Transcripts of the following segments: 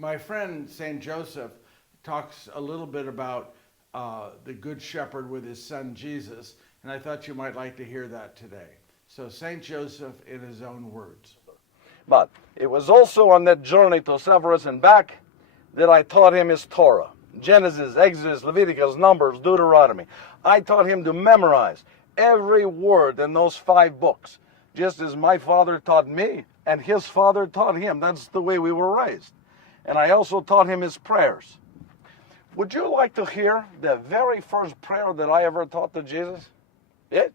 My friend St. Joseph talks a little bit about the Good Shepherd with his son Jesus, and I thought you might like to hear that today. So, St. Joseph in his own words. But it was also on that journey to Severus and back that I taught him his Torah. Genesis, Exodus, Leviticus, Numbers, Deuteronomy. I taught him to memorize every word in those 5 books, just as my father taught me and his father taught him. That's the way we were raised. And I also taught him his prayers. Would you like to hear the very first prayer that I ever taught to Jesus? Yeah?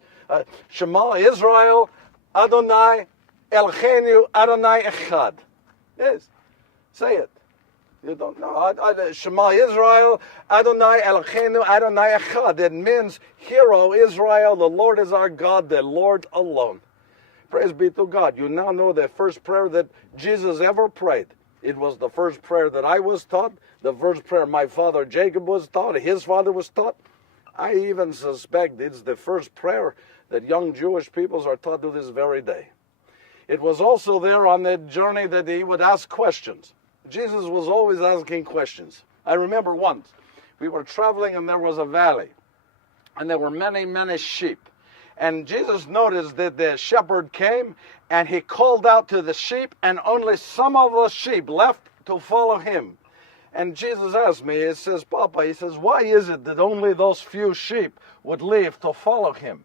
Shema Israel, Adonai Elchenu, Adonai Echad. Yes, say it. You don't know. Shema Israel, Adonai Elchenu, Adonai Echad. It means, Hear, O Israel, the Lord is our God, the Lord alone. Praise be to God. You now know the first prayer that Jesus ever prayed. It was the first prayer that I was taught, the first prayer my father Jacob was taught, his father was taught. I even suspect it's the first prayer that young Jewish peoples are taught to this very day. It was also there on the journey that he would ask questions. Jesus was always asking questions. I remember once we were traveling and there was a valley and there were many, many sheep. And Jesus noticed that the shepherd came and he called out to the sheep, and only some of the sheep left to follow him. And Jesus asked me, he says, Papa, he says, why is it that only those few sheep would leave to follow him?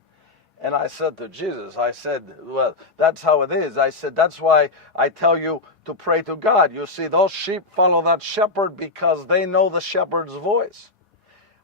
And I said to Jesus, I said, well, that's how it is. I said, that's why I tell you to pray to God. You see, those sheep follow that shepherd because they know the shepherd's voice.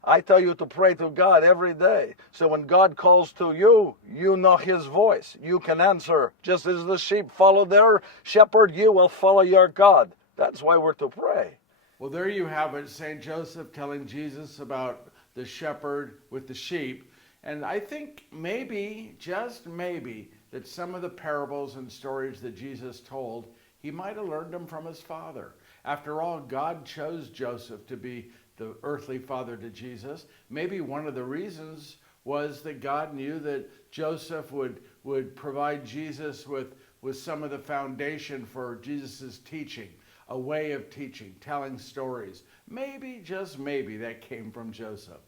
I tell you to pray to God every day. So when God calls to you, you know his voice. You can answer. Just as the sheep follow their shepherd, you will follow your God. That's why we're to pray. Well, there you have it, St. Joseph telling Jesus about the shepherd with the sheep. And I think maybe, just maybe, that some of the parables and stories that Jesus told, he might have learned them from his father. After all, God chose Joseph to be the earthly father to Jesus. Maybe one of the reasons was that God knew that Joseph would provide Jesus with some of the foundation for Jesus' teaching, a way of teaching, telling stories. Maybe, just maybe, that came from Joseph.